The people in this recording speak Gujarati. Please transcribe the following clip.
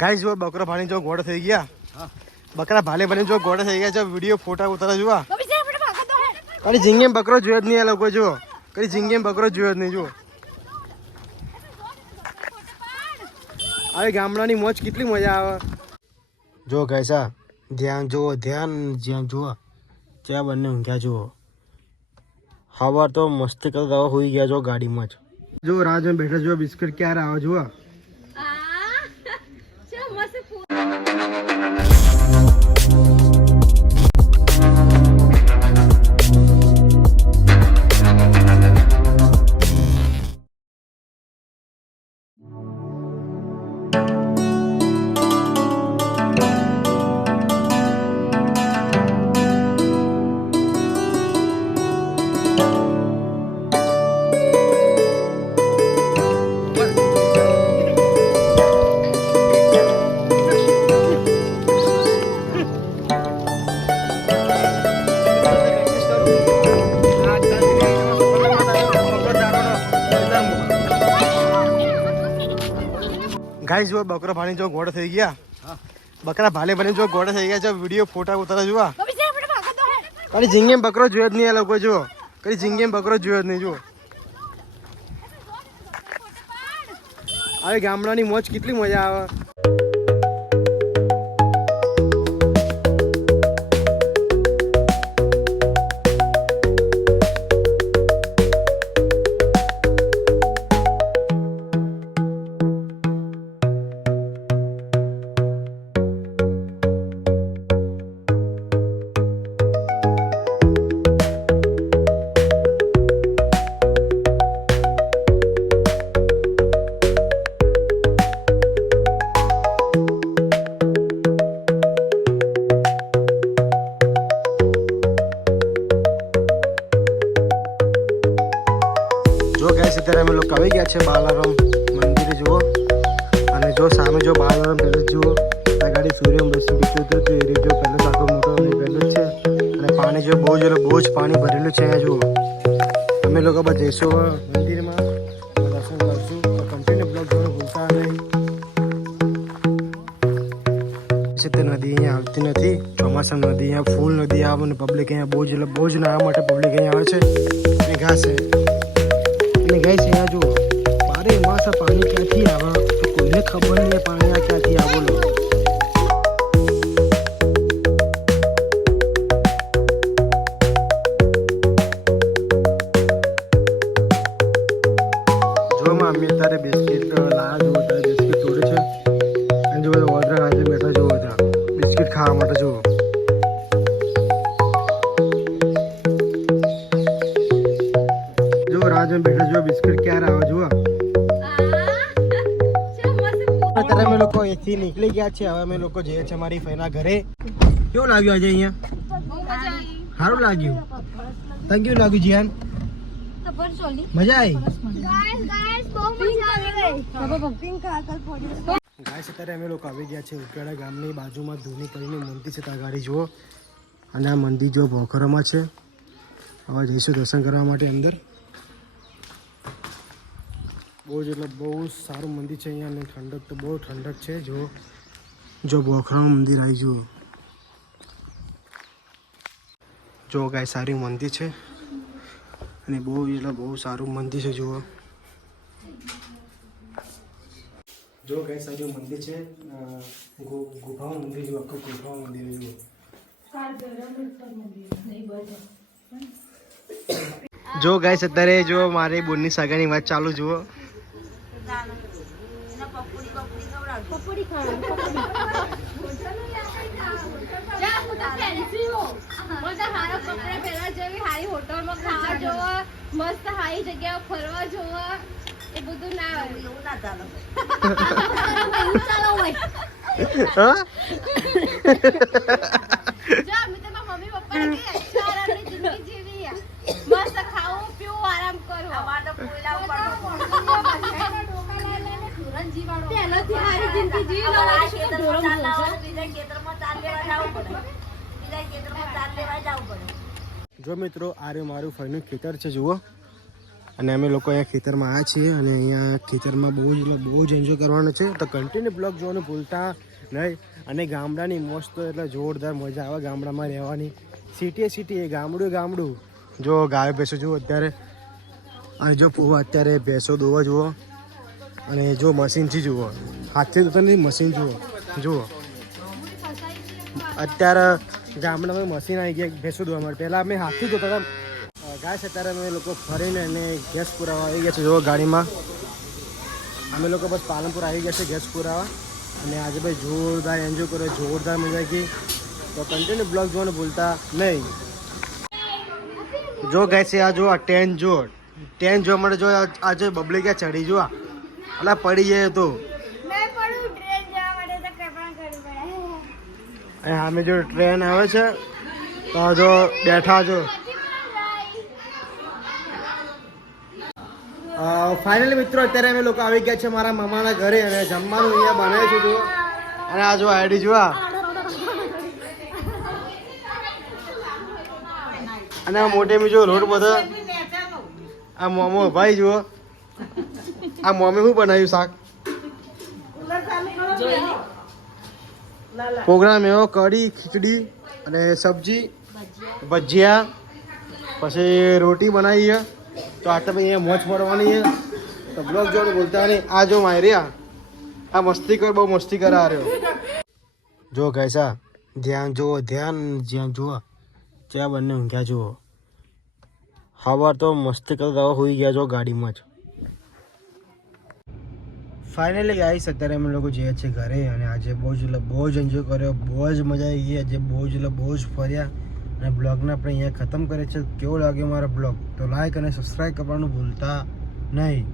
ગાય જુઓ બકરો ભાણી જો ગોળ થઈ ગયા. બકરા ભાલે ભાલે જો ગોળ થઈ ગયા છે. વીડિયો ફોટા ઉતારા જોવા અરે જિંદગી બકરો જોયો જ નહીં આ લોકો જુઓ. કઈ જિંદગી બકરો જોયો જ નહીં જો હવે ગામડાની મોજ કેટલી મજા આવે. જો કૈસા ધ્યાન જુઓ ધ્યાન જ્યાં જુઓ. ત્યાં બંને ઊંઘ્યા જુઓ. હવાર તો મસ્તી કરતા હોઈ ગયા જો ગાડીમાં જ. જો રાજ બેઠા જુઓ બિસ્કિટ ક્યારે આવે જુઓ. ગાય જો બકરો ભાણી જો ગોળ થઈ ગયા. બકરા ભાલે ભાલે જો ગોળ થઈ ગયા છે. વીડિયો ફોટા ઉતારા જોવા કઈ જીંગેમ બકરો જોયો જ નહીં આ લોકો જો કઈ જિંદગી બકરો જોયો જ નહીં જો હવે ગામડાની મોજ કેટલી મજા આવે. ગાઈસ અત્યારે અમે લોકો આવી ગયા છે બાલારામ મંદિરે જુઓ. અને જો સામે જો બાલારામ પેલેસ જુઓ ગાડી સૂર્યમ દર્શન બીજું તો એ રીતે પેલેસ આખો મોટો પેલેસ છે. અને પાણી જો બહુ જ બહુ જ પાણી ભરેલું છે અહીંયા જુઓ. અમે લોકો બધા જઈશું મંદિરમાં. છે તે નદી અહીંયા આવતી નથી. ચોમાસા નદી અહીંયા, ફૂલ નદી આવે અને પબ્લિક અહીંયા બહુ જ બહુ જ નાહવા માટે પબ્લિક અહીંયા આવે છે. અને ઘાસ અને ગઈ અહીંયા જુઓ બારે માસ પાણી ક્યાંથી આવે? તો કોઈને ખબર નહીં પાણી આ ક્યાંથી આવે બોલો. જો મમ્મી તારે બિસ્કિટ લાયા જુઓ તારે બિસ્કિટ તોડે છે. અને જો ઓર્ડર આજે બેઠા ત્યાં બિસ્કિટ ખાવા માટે જુઓ બિસ્કિટ ક્યારે આવે જુઓ. અત્યારે અમે લોકો અહીંથી નીકળી ગયા છે હવે અમે લોકો જઈએ છીએ મારી ફઈના ઘરે. કેવું લાગ્યું આજે અહીંયા? સારું લાગ્યું. થેન્ક યુ લાગ્યું જીયાન. મજા આવી? ગાઈસ અત્યારે અમે લોકો આવી ગયા છે ઉકેડા ગામની બાજુમાં ધૂની કરીને મંદિર છે, ત્યાં ગાડી જુઓ. અને આ મંદિર જો ભોખરોમાં છે. હવે જઈશું દર્શન કરવા માટે અંદર. બહુ જ એટલે બહુ સારું મંદિર છે અહીંયા, અને ઠંડક તો બહુ ઠંડક છે, જો. જો બોખરાનું મંદિર આવી જુઓ જો ગાય સારી મંદિર છે. અને બહુ એટલે બહુ સારું મંદિર છે, જુઓ. જો ગાય સારું મંદિર છે ગુફાઓ મંદિર જુઓ આખું ગુફાઓ મંદિર જુઓ. જો ગાય અત્યારે જો મારી બોનની સગાની વાત ચાલુ, જુઓ. મસ્ત હારી જગ્યા ફરવા જોવા. એ બધું ના આવે એવું ના ચાલે. હા? જો મમ્મી પપ્પાને કહીએ, "અચ્છા, આરામની જિંદગી જીવી છે. મસ્ત ખાવું પીવું આરામ કરવો પહેલાથી જિંદગી જીવી લો, પછી તો ધોરમ જોશે. જો મિત્રો આ રહ્યું મારું ફઈનું ખેતર છે જુઓ. અને અમે લોકો અહીંયા ખેતરમાં આવ્યા છીએ અને અહીંયા ખેતરમાં બહુ જ બહુ જ એન્જોય કરવાનો છે. તો કન્ટિન્યુ બ્લોગ જોવાનું ભૂલતા નહીં. અને ગામડાની મોજ તો એટલે જોરદાર મજા આવે ગામડામાં રહેવાની. સિટી સિટી એ ગામડું ગામડું. જો ગાય ભેંસો જુઓ અત્યારે. અને જો અત્યારે ભેંસો દોવા જુઓ. અને જો મશીનથી જુઓ. હાથથી તો નહીં મશીન જુઓ. જુઓ. અત્યારે ગામડામાં મશીન આવી ગયા, ભેંસો ધોવા માટે. પહેલાં અમે હાથથી ધોતા હતા. ગાય છે અત્યારે અમે લોકો ફરીને અને ગેસ પુરાવા આવી ગયા છે. જુઓ ગાડીમાં. અમે લોકો બસ પાલનપુર આવી ગયા છે ગેસ પુરાવા. અને આજે ભાઈ જોરદાર એન્જોય કર્યો, જોરદાર મજા આવી તો કન્ટિન્યુ બ્લોગ જોવાનું ભૂલતા નહીં. જો ગાય છે આ જો આ ટેન જો ટેન જોવા માટે જો આ- આ જો બબલી ક્યાં ચડી જો અલા પડી જાય તો. જવા અને સામે જો ટ્રેન આવે છે તો જો બેઠા છો. ફાઇનલી મિત્રો અત્યારે અમે લોકો આવી ગયા છે મારા મામાના ઘરે. અને જમવાનું અહીંયા બનાવે છે જુઓ અને આ જો આઈડી જુઓ અને મોટે મી જો રોડ બધો આ મોમો ભાઈ જુઓ. આ મોમે શું બનાવ્યું શાક? પ્રોગ્રામ એવો, કઢી, ખીચડી અને સબ્જી, ભજીયા, પછી રોટી બનાવી છે. તો આ તમે અહીંયા મોજ પડવાની છે. તો બ્લોગ જોડે બોલતા નહીં આ જો માર્યા આ મસ્તી કર, બહુ મસ્તી કરે આ રહ્યો. જો કૈસા ધ્યાન જુઓ, ધ્યાન જ્યાં જુઓ. ત્યાં બંને ઊંઘ્યા જુઓ. હવાર તો મસ્તી કરતા હોઈ ગયા છો ગાડીમાં જ. ફાઇનલી ગાઈસ અત્યારે અમે લોકો જઈએ છીએ ઘરે અને આજે બહુ જ એટલે બહુ જ એન્જોય કર્યો, બહુ જ મજા આવી ગઈ. આજે બહુ જ એટલે બહુ જ ફર્યા અને બ્લોગને આપણે અહીંયા ખતમ કરીએ છીએ. કેવો લાગ્યો મારો બ્લોગ? તો લાઈક અને સબસ્ક્રાઈબ કરવાનું ભૂલતા નહીં.